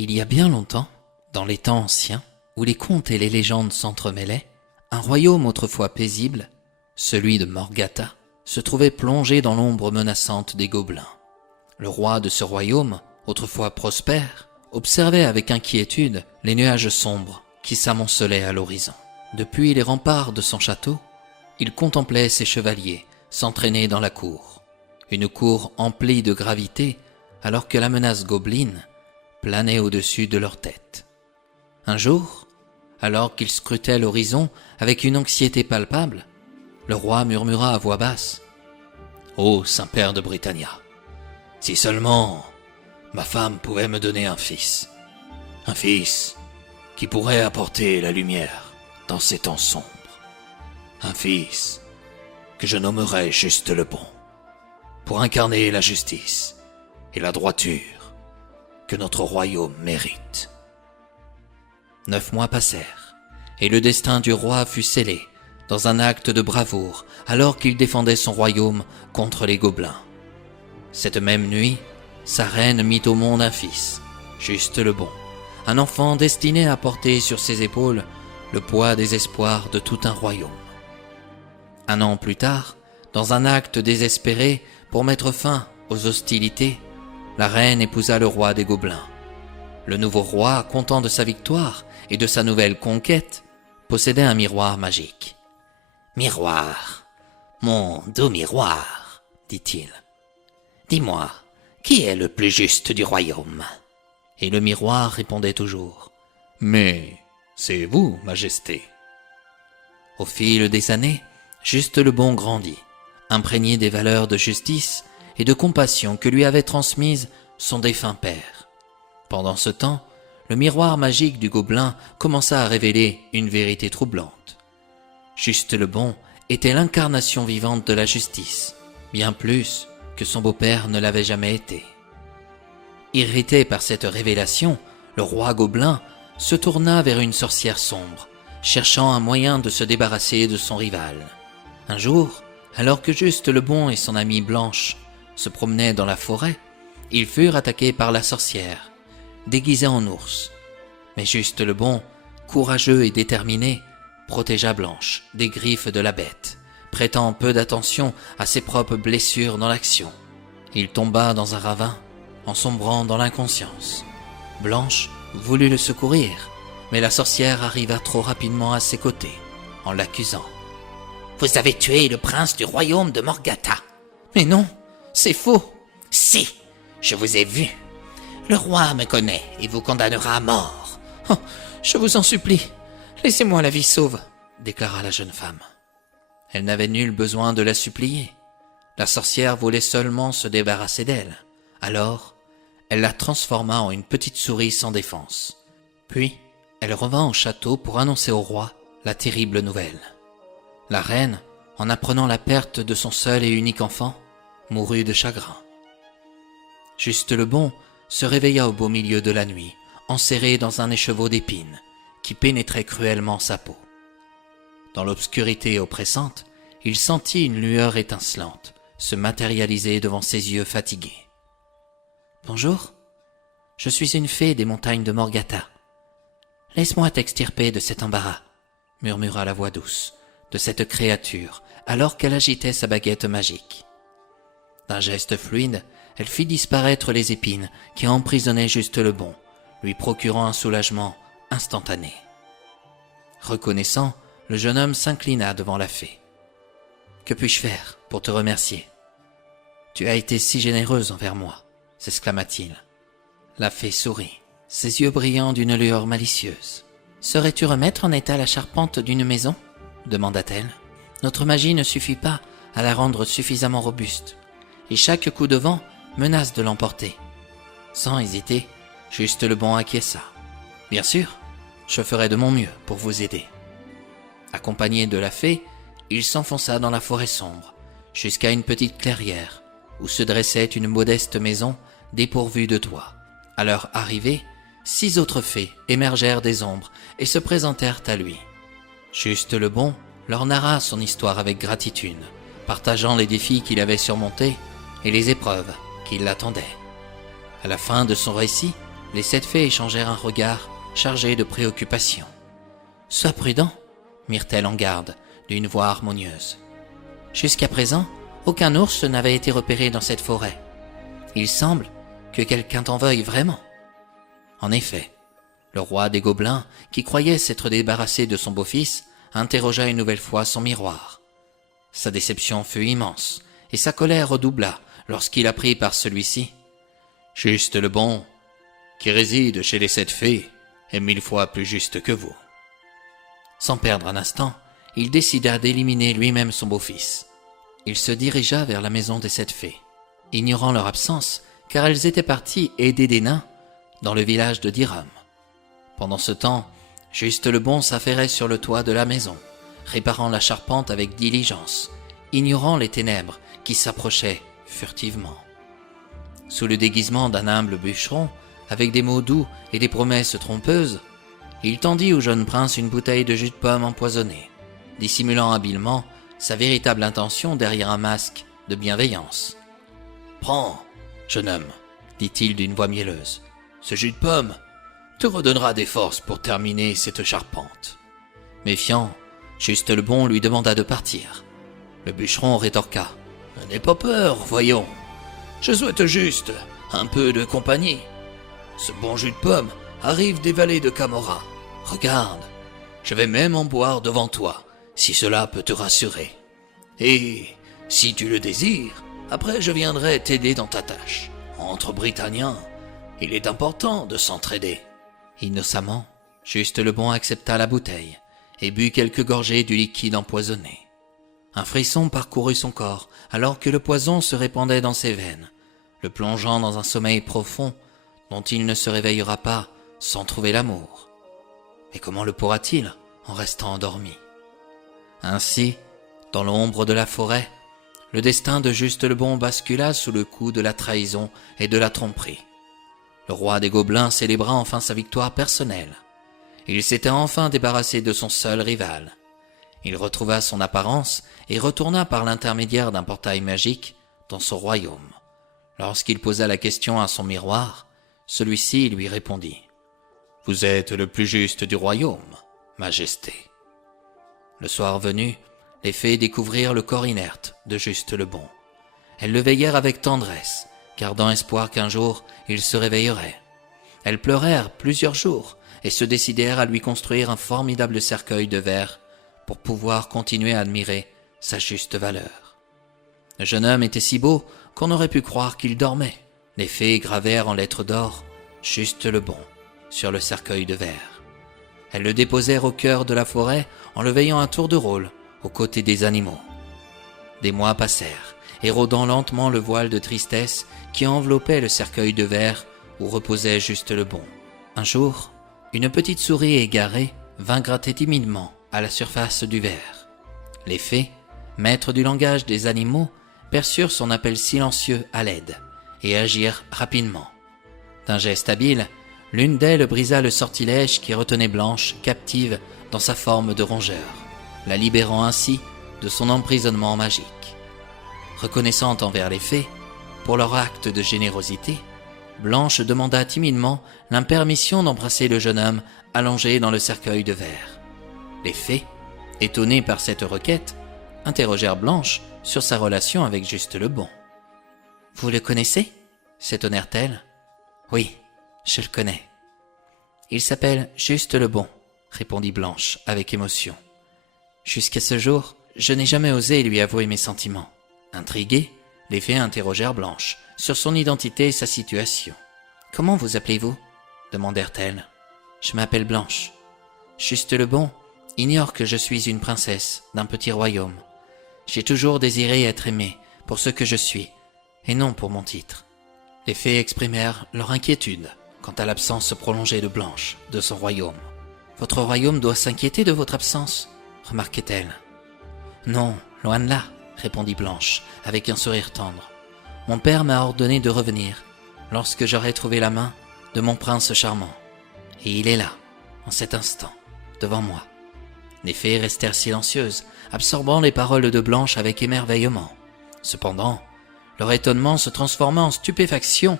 Il y a bien longtemps, dans les temps anciens, où les contes et les légendes s'entremêlaient, un royaume autrefois paisible, celui de Morgata, se trouvait plongé dans l'ombre menaçante des gobelins. Le roi de ce royaume, autrefois prospère, observait avec inquiétude les nuages sombres qui s'amoncelaient à l'horizon. Depuis les remparts de son château, il contemplait ses chevaliers s'entraîner dans la cour, une cour emplie de gravité alors que la menace gobeline planait au-dessus de leur tête. Un jour, alors qu'il scrutait l'horizon avec une anxiété palpable, le roi murmura à voix basse : « Ô Saint-Père de Britannia, si seulement ma femme pouvait me donner un fils qui pourrait apporter la lumière dans ces temps sombres, un fils que je nommerais Juste le Bon, pour incarner la justice et la droiture que notre royaume mérite. » 9 mois passèrent, et le destin du roi fut scellé dans un acte de bravoure alors qu'il défendait son royaume contre les gobelins. Cette même nuit, sa reine mit au monde un fils, Juste le Bon, un enfant destiné à porter sur ses épaules le poids des espoirs de tout un royaume. 1 an plus tard, dans un acte désespéré pour mettre fin aux hostilités, la reine épousa le roi des gobelins. Le nouveau roi, content de sa victoire et de sa nouvelle conquête, possédait un miroir magique. « Miroir, mon doux miroir, dit-il, dis-moi, qui est le plus juste du royaume ?» Et le miroir répondait toujours : « Mais c'est vous, Majesté. » Au fil des années, Juste le Bon grandit, imprégné des valeurs de justice et de compassion que lui avait transmises son défunt père. Pendant ce temps, le miroir magique du gobelin commença à révéler une vérité troublante. Juste le Bon était l'incarnation vivante de la justice, bien plus que son beau-père ne l'avait jamais été. Irrité par cette révélation, le roi gobelin se tourna vers une sorcière sombre, cherchant un moyen de se débarrasser de son rival. Un jour, alors que Juste le Bon et son amie Blanche se promenaient dans la forêt, ils furent attaqués par la sorcière, déguisée en ours. Mais Juste le Bon, courageux et déterminé, protégea Blanche des griffes de la bête, prêtant peu d'attention à ses propres blessures dans l'action. Il tomba dans un ravin, en sombrant dans l'inconscience. Blanche voulut le secourir, mais la sorcière arriva trop rapidement à ses côtés, en l'accusant. « Vous avez tué le prince du royaume de Morgata. »« Mais non, c'est faux. »« Si, je vous ai vu. Le roi me connaît et vous condamnera à mort. »« Oh, je vous en supplie, laissez-moi la vie sauve, » déclara la jeune femme. Elle n'avait nul besoin de la supplier. La sorcière voulait seulement se débarrasser d'elle. Alors, elle la transforma en une petite souris sans défense. Puis, elle revint au château pour annoncer au roi la terrible nouvelle. La reine, en apprenant la perte de son seul et unique enfant, mourut de chagrin. Juste le Bon se réveilla au beau milieu de la nuit, enserré dans un écheveau d'épines qui pénétrait cruellement sa peau. Dans l'obscurité oppressante, il sentit une lueur étincelante se matérialiser devant ses yeux fatigués. « Bonjour, je suis une fée des montagnes de Morgata. Laisse-moi t'extirper de cet embarras, » murmura la voix douce de cette créature alors qu'elle agitait sa baguette magique. D'un geste fluide, elle fit disparaître les épines qui emprisonnaient Juste le Bon, lui procurant un soulagement instantané. Reconnaissant, le jeune homme s'inclina devant la fée. « Que puis-je faire pour te remercier ? Tu as été si généreuse envers moi, » s'exclama-t-il. La fée sourit, ses yeux brillant d'une lueur malicieuse. « Saurais-tu remettre en état la charpente d'une maison ? » demanda-t-elle. « Notre magie ne suffit pas à la rendre suffisamment robuste, et chaque coup de vent menace de l'emporter. » Sans hésiter, Juste le Bon acquiesça. « Bien sûr, je ferai de mon mieux pour vous aider. » Accompagné de la fée, il s'enfonça dans la forêt sombre, jusqu'à une petite clairière, où se dressait une modeste maison dépourvue de toit. À leur arrivée, 6 autres fées émergèrent des ombres et se présentèrent à lui. Juste le Bon leur narra son histoire avec gratitude, partageant les défis qu'il avait surmontés et les épreuves qui l'attendaient. À la fin de son récit, Les 7 fées échangèrent un regard chargé de préoccupation. « Sois prudent » mirent-elles en garde d'une voix harmonieuse. Jusqu'à présent, aucun ours n'avait été repéré dans cette forêt. Il semble que quelqu'un t'en veuille vraiment. En effet, le roi des gobelins, qui croyait s'être débarrassé de son beau-fils, interrogea une nouvelle fois son miroir. Sa déception fut immense, et sa colère redoubla lorsqu'il apprit par celui-ci « Juste le bon, qui réside chez les 7 fées, est 1000 fois plus juste que vous. » Sans perdre un instant, il décida d'éliminer lui-même son beau-fils. Il se dirigea vers la maison des 7 fées, ignorant leur absence, car elles étaient parties aider des nains dans le village de Dirum. Pendant ce temps, Juste le bon s'affairait sur le toit de la maison, réparant la charpente avec diligence, ignorant les ténèbres qui s'approchaient furtivement. Sous le déguisement d'un humble bûcheron, avec des mots doux et des promesses trompeuses, il tendit au jeune prince une bouteille de jus de pomme empoisonné, dissimulant habilement sa véritable intention derrière un masque de bienveillance. « Prends, jeune homme, dit-il d'une voix mielleuse, ce jus de pomme te redonnera des forces pour terminer cette charpente. » Méfiant, Juste le bon lui demanda de partir. Le bûcheron rétorqua. « N'aie pas peur, voyons. Je souhaite juste un peu de compagnie. Ce bon jus de pomme arrive des vallées de Camorra. Regarde, je vais même en boire devant toi, si cela peut te rassurer. Et si tu le désires, après je viendrai t'aider dans ta tâche. Entre Britanniens, il est important de s'entraider. » Innocemment, Juste le bon accepta la bouteille et but quelques gorgées du liquide empoisonné. Un frisson parcourut son corps alors que le poison se répandait dans ses veines, le plongeant dans un sommeil profond dont il ne se réveillera pas sans trouver l'amour. Mais comment le pourra-t-il en restant endormi? Ainsi, dans l'ombre de la forêt, le destin de Juste le bon bascula sous le coup de la trahison et de la tromperie. Le roi des gobelins célébra enfin sa victoire personnelle. Il s'était enfin débarrassé de son seul rival. Il retrouva son apparence et retourna par l'intermédiaire d'un portail magique dans son royaume. Lorsqu'il posa la question à son miroir, celui-ci lui répondit « Vous êtes le plus juste du royaume, Majesté. » Le soir venu, les fées découvrirent le corps inerte de Juste le bon. Elles le veillèrent avec tendresse, gardant espoir qu'un jour il se réveillerait. Elles pleurèrent plusieurs jours et se décidèrent à lui construire un formidable cercueil de verre pour pouvoir continuer à admirer sa juste valeur. Le jeune homme était si beau qu'on aurait pu croire qu'il dormait. Les fées gravèrent en lettres d'or « Juste le bon » sur le cercueil de verre. Elles le déposèrent au cœur de la forêt en le veillant à tour de rôle aux côtés des animaux. Des mois passèrent, érodant lentement le voile de tristesse qui enveloppait le cercueil de verre où reposait Juste le bon. Un jour, une petite souris égarée vint gratter timidement à la surface du verre. Les fées, maîtres du langage des animaux, perçurent son appel silencieux à l'aide et agirent rapidement. D'un geste habile, l'une d'elles brisa le sortilège qui retenait Blanche captive dans sa forme de rongeur, la libérant ainsi de son emprisonnement magique. Reconnaissante envers les fées, pour leur acte de générosité, Blanche demanda timidement l'impermission d'embrasser le jeune homme allongé dans le cercueil de verre. Les fées, étonnées par cette requête, interrogèrent Blanche sur sa relation avec Juste le bon. « Vous le connaissez » s'étonnèrent-elles. « Oui, je le connais. »« Il s'appelle Juste le bon » répondit Blanche avec émotion. « Jusqu'à ce jour, je n'ai jamais osé lui avouer mes sentiments. » Intriguées, les fées interrogèrent Blanche sur son identité et sa situation. « Comment vous appelez-vous » demandèrent-elles. « Je m'appelle Blanche. Juste le bon ignore que je suis une princesse d'un petit royaume. J'ai toujours désiré être aimée pour ce que je suis, et non pour mon titre. » Les fées exprimèrent leur inquiétude quant à l'absence prolongée de Blanche de son royaume. « Votre royaume doit s'inquiéter de votre absence » remarquait-elle. « Non, loin de là, » répondit Blanche avec un sourire tendre. « Mon père m'a ordonné de revenir lorsque j'aurai trouvé la main de mon prince charmant. Et il est là, en cet instant, devant moi. » Les fées restèrent silencieuses, absorbant les paroles de Blanche avec émerveillement. Cependant, leur étonnement se transforma en stupéfaction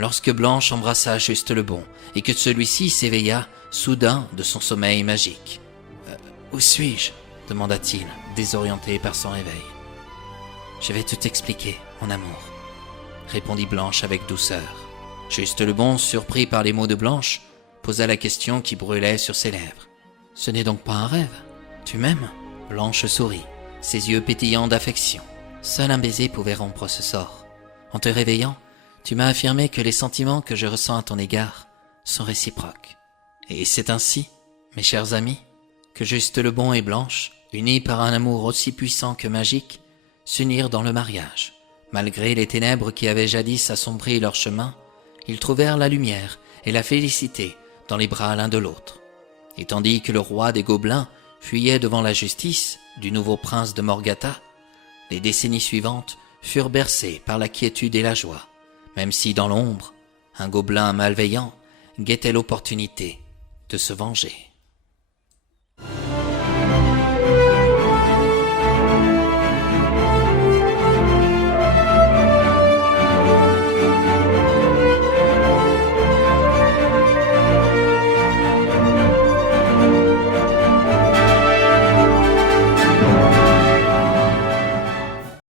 lorsque Blanche embrassa Juste le Bon et que celui-ci s'éveilla soudain de son sommeil magique. Où suis-je » demanda-t-il, désorienté par son réveil. « Je vais tout expliquer, mon amour, » répondit Blanche avec douceur. Juste le Bon, surpris par les mots de Blanche, posa la question qui brûlait sur ses lèvres. « Ce n'est donc pas un rêve? Tu m'aimes ?» Blanche sourit, ses yeux pétillants d'affection. Seul un baiser pouvait rompre ce sort. En te réveillant, tu m'as affirmé que les sentiments que je ressens à ton égard sont réciproques. Et c'est ainsi, mes chers amis, que Juste le Bon et Blanche, unis par un amour aussi puissant que magique, s'unirent dans le mariage. Malgré les ténèbres qui avaient jadis assombri leur chemin, ils trouvèrent la lumière et la félicité dans les bras l'un de l'autre. Et tandis que le roi des Gobelins fuyait devant la justice du nouveau prince de Morgata, les décennies suivantes furent bercées par la quiétude et la joie, même si dans l'ombre, un gobelin malveillant guettait l'opportunité de se venger.